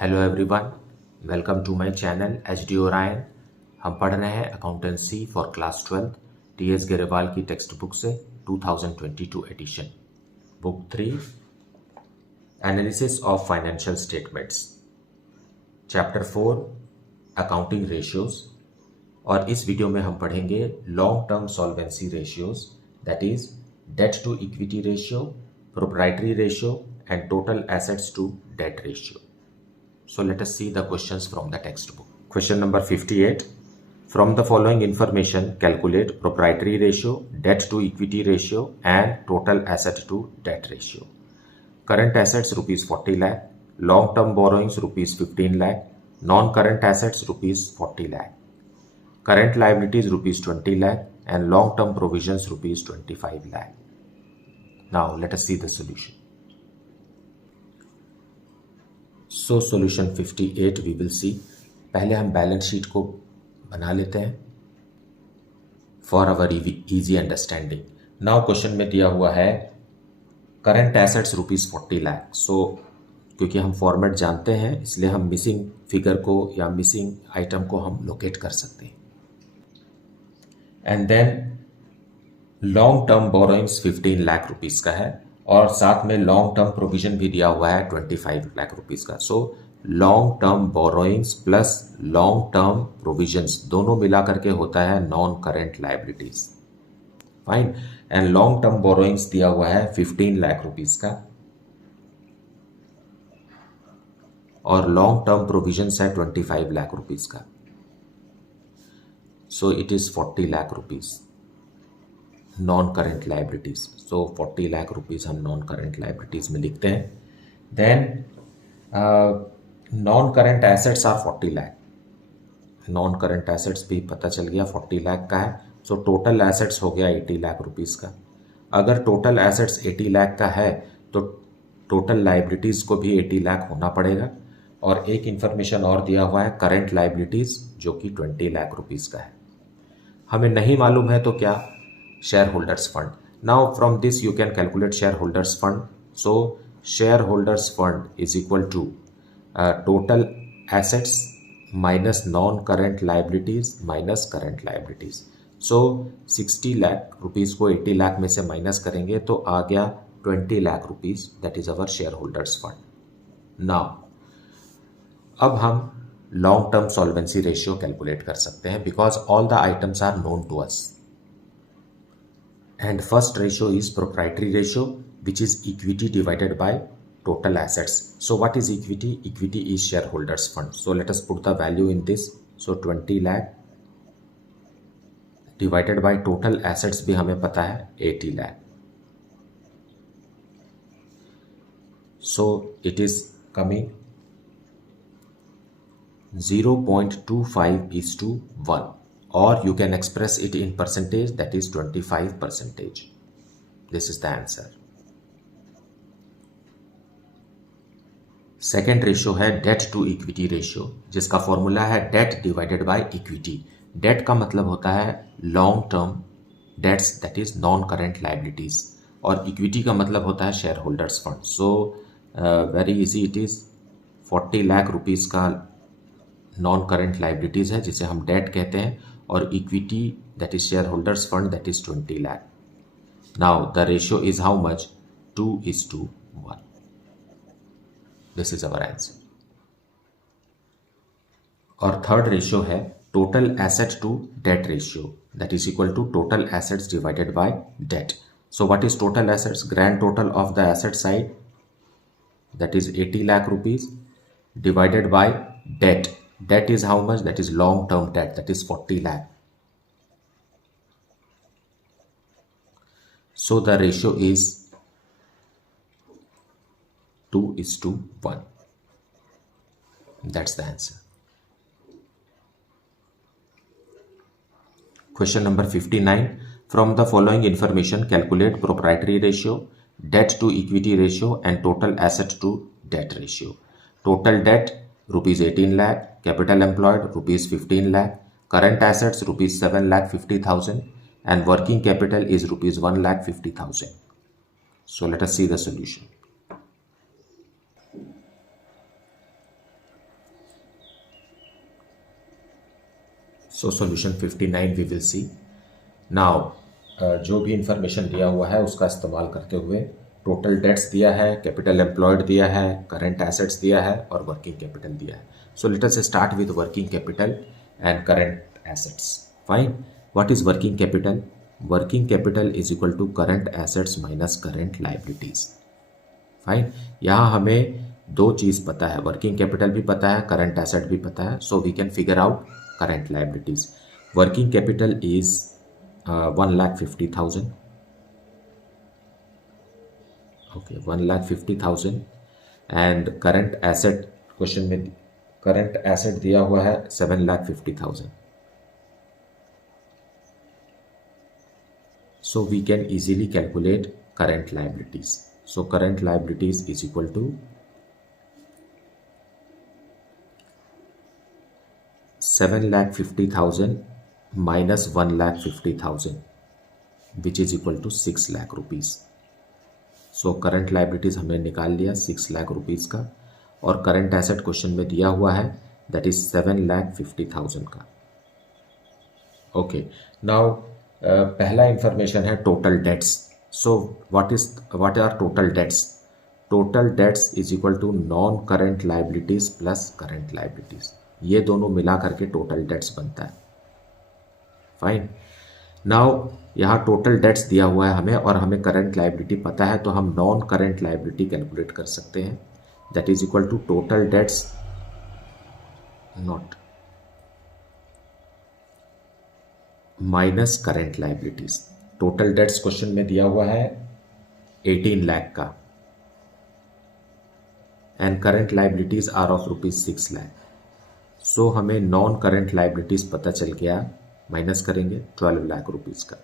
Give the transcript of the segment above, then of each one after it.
Hello everyone, welcome to my channel HD Orion. हम पढ़ रहे हैं accountancy for class 12 TS Grewal की टेक्स्ट बुक से 2022 edition, book 3 analysis of financial statements, chapter 4 accounting ratios. और इस वीडियो में हम पढ़ेंगे long term solvency ratios, that is debt to equity ratio, proprietary ratio and total assets to debt ratio. So let us see the questions from the textbook. Question number 58. From the following information, calculate proprietary ratio, debt to equity ratio and total asset to debt ratio. Current assets rupees 40 lakh, long term borrowings rupees 15 lakh, non-current assets rupees 40 lakh, current liabilities rupees 20 lakh and long term provisions rupees 25 lakh. Now let us see the solution. So solution 58 we will see. पहले हम balance sheet को बना लेते हैं for our easy understanding. Now question में दिया हुआ है current assets rupees 40 lakh. So क्योंकि हम फॉर्मेट जानते हैं इसलिए हम मिसिंग फिगर को या मिसिंग आइटम को हम लोकेट कर सकते हैं. And then long term borrowings 15 lakh rupees का है और साथ में लॉन्ग टर्म प्रोविजन भी दिया हुआ है 25 लाख रुपीज का. So long term borrowings plus long term provisions दोनों मिला करके होता है non current liabilities. Fine. And long term borrowings दिया हुआ है 15 लाख रुपीज का और लॉन्ग टर्म प्रोविजंस है 25 लाख रुपीज का. So it is 40 lakh rupees non current liabilities. So 40 lakh rupees हम नॉन करेंट लाइबिलिटीज में लिखते हैं. Then non current assets are 40 lakh. Non current assets भी पता चल गया 40 लाख का है. सो टोटल एसेट्स हो गया 80 लाख रुपीज का. अगर टोटल एसेट्स 80 लाख का है तो टोटल लाइबिलिटीज को भी 80 लाख होना पड़ेगा. और एक इंफॉर्मेशन और दिया हुआ है करेंट लाइबिलिटीज जो कि 20 लाख रुपीज का है. हमें नहीं मालूम है तो क्या? shareholders fund. Now from this you can calculate shareholders fund. So shareholders fund is equal to total assets minus non-current liabilities minus current liabilities. So 60 lakh rupees को 80 लाख में से माइनस करेंगे तो आ गया 20 lakh rupees. That is our shareholders fund. Now अब हम long term solvency ratio calculate कर सकते हैं because all the items are known to us. And first ratio is proprietary ratio, which is equity divided by total assets. So what is equity? Equity is shareholders fund. So let us put the value in this. So 20 lakh divided by total assets भी हमें पता है 80 lakh. So it is coming 0.25:1. Or you can express it in percentage, that is 25%. This is the answer. Second ratio है debt to equity ratio जिसका formula है debt divided by equity. Debt का मतलब होता है long term debts that is non current liabilities और equity का मतलब होता है share holders fund. So very easy it is 40 lakh rupees का नॉन करेंट लाइबिलिटीज है जिसे हम डेट कहते हैं और equity that is share holders fund that is 20 lakh. Now the ratio is how much? 2:1. This is our answer. और third ratio है total asset to debt ratio that is equal to total assets divided by debt. So what is total assets? Grand total of the asset side that is 80 lakh rupees divided by debt. Debt is how much? That is long term debt, that is 40 lakh. So the ratio is 2:1. That's the answer. Question number 59. From the following information, calculate proprietary ratio, debt to equity ratio and total asset to debt ratio. Total debt rupees 18 lakh, capital employed rupees 15 lakh, current assets rupees 7,50,000 and working capital is rupees 1,50,000. So let us see the solution. So solution 59 we will see now. जो भी information दिया हुआ है उसका इस्तेमाल करते हुए total debts दिया है, कैपिटल एम्प्लॉयड दिया है, करंट एसेट्स दिया है और वर्किंग कैपिटल दिया है। So let us start with working capital and current assets. Fine, what is working capital? Working capital is equal to current assets minus current liabilities. Fine, यहाँ हमें दो चीज़ पता है, वर्किंग कैपिटल भी पता है, करंट एसेट भी पता है, so we can figure out current liabilities. Working capital is 1,50,000, okay 1,50,000 and current asset, question में करंट एसेट दिया हुआ है 7,50,000। So we can easily calculate current liabilities. So current liabilities is equal to 7,50,000 minus 1,50,000, which is equal to 6 lakh rupees. So current liabilities हमने निकाल लिया 6 lakh rupees का, और current asset question में दिया हुआ है दैट इज 7,50,000 का। ओके, नाउ पहला इंफॉर्मेशन है total debts. So what are total debts? Total debts is equal to non current liabilities plus current liabilities, ये दोनों मिला करके टोटल डेट्स बनता है। फाइन, नाउ यहाँ टोटल डेट्स दिया हुआ है हमें और हमें करंट लाइबिलिटी पता है, तो हम नॉन करंट लाइबिलिटी कैलकुलेट कर सकते हैं। That is equal to total debts not minus current liabilities. Total debts question में दिया हुआ है 18 लाख का and current liabilities are of ₹6 lakh. So हमें नॉन करंट लाइबिलिटीज पता चल गया, माइनस करेंगे 12 लाख रुपीज का।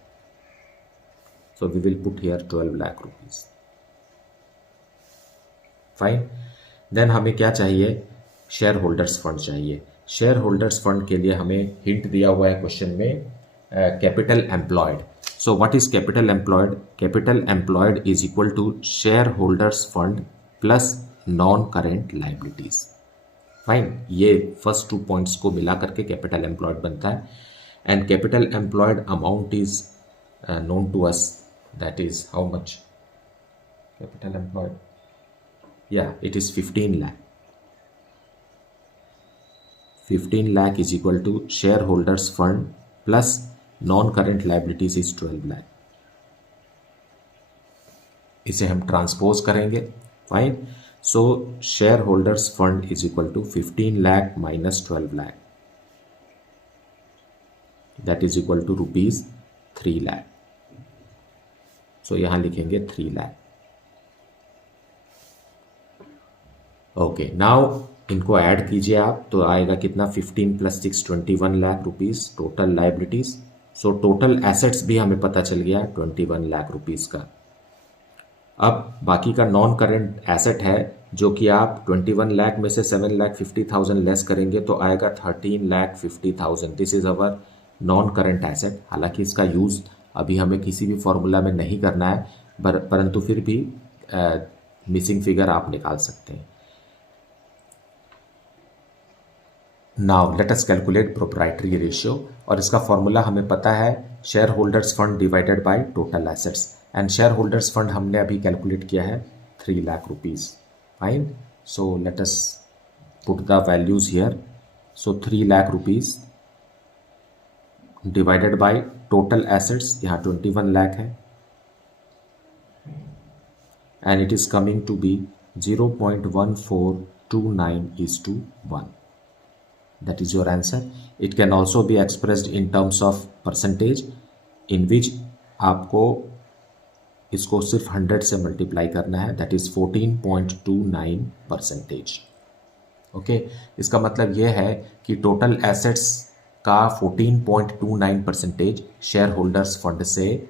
So we will put here 12 lakh rupees. Fine, then हमें क्या चाहिए? शेयर होल्डर्स फंड चाहिए। शेयर होल्डर्स फंड के लिए हमें हिंट दिया हुआ है क्वेश्चन में capital employed. So what is capital employed? Capital employed is equal to share holders fund plus non current liabilities. Fine, ये फर्स्ट 2 पॉइंट्स को मिला करके कैपिटल एम्प्लॉयड बनता है and capital employed amount is known to us, that is how much? Capital employed, yeah, it is 15 lakh. 15 lakh is equal to shareholders fund plus non-current liabilities is 12 lakh. इसे हम transpose करेंगे। Fine, so share holders fund is equal to 15 lakh minus 12 lakh, that is equal to ₹3 lakh। सो यहां लिखेंगे 3 lakh. Okay, now इनको add कीजिए आप, तो आएगा कितना? 15 + 6 21 lakh rupees total liabilities. So total assets भी हमें पता चल गया 21 लाख रुपीज का। अब बाकी का नॉन करंट एसेट है जो कि आप 21 लाख में से 7,50,000 लेस करेंगे तो आएगा 13,50,000। This is our non current asset. हालांकि इसका यूज अभी हमें किसी भी फॉर्मूला में नहीं करना है, परंतु फिर भी मिसिंग फिगर आप निकाल सकते हैं। Now let us calculate proprietary ratio, और इसका फॉर्मूला हमें पता है share holders fund divided by total assets, and share holders fund हमने अभी कैलकुलेट किया है 3 lakh rupees. Fine, so let us put the values here. So 3 lakh rupees divided by total assets, यहाँ 21 लाख है and it is coming to be 0.1429:1. That is your answer. It can also be expressed in terms of percentage, in which आपको इसको सिर्फ 100 से multiply करना है, that is 14.29%। Okay, इसका मतलब यह है कि टोटल एसेट्स का 14.29% शेयर होल्डर्स फंड से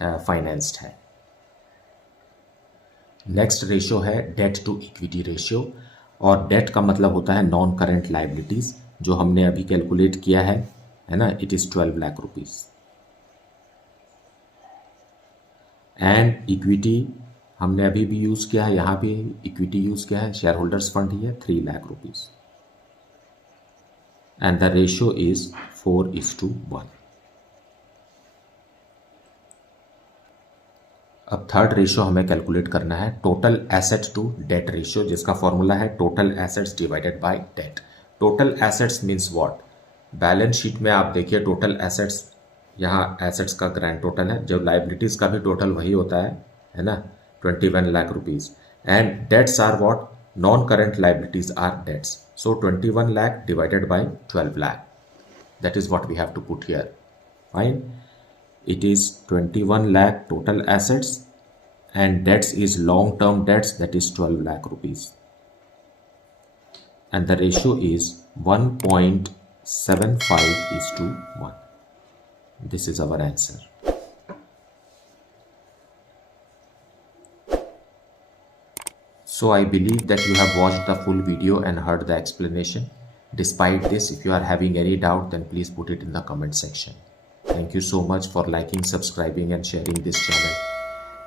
फाइनेंस्ड है। नेक्स्ट रेशियो है डेट टू इक्विटी रेशियो, और डेट का मतलब होता है नॉन करंट लाइबिलिटीज, जो हमने अभी कैलकुलेट किया है ना, it is 12 lakh rupees. And equity हमने अभी भी यूज किया है, यहाँ भी इक्विटी यूज किया है, शेयर होल्डर्स फंड ही है 3 lakh rupees. and the ratio is 4:1. अब थर्ड रेशियो हमें कैलकुलेट करना है total assets to debt ratio, जिसका फॉर्मूला है total assets divided by debt. Total assets means what? Balance sheet में आप देखिए टोटल एसेट्स, यहाँ एसेट्स का ग्रैंड टोटल है, जब लाइबिलिटीज़ का भी टोटल वही होता है ना, 21 lakh rupees. And debts are what? Non current liabilities are debts, so 21 lakh divided by 12 lakh, that is what we have to put here. Fine, it is 21 lakh total assets and debts is long term debts, that is 12 lakh rupees, and the ratio is 1.75:1. This is our answer. So I believe that you have watched the full video and heard the explanation. Despite this, if you are having any doubt, then please put it in the comment section. Thank you so much for liking, subscribing and sharing this channel.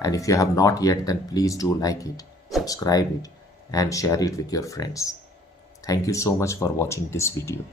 And if you have not yet, then please do like it, subscribe it and share it with your friends. Thank you so much for watching this video.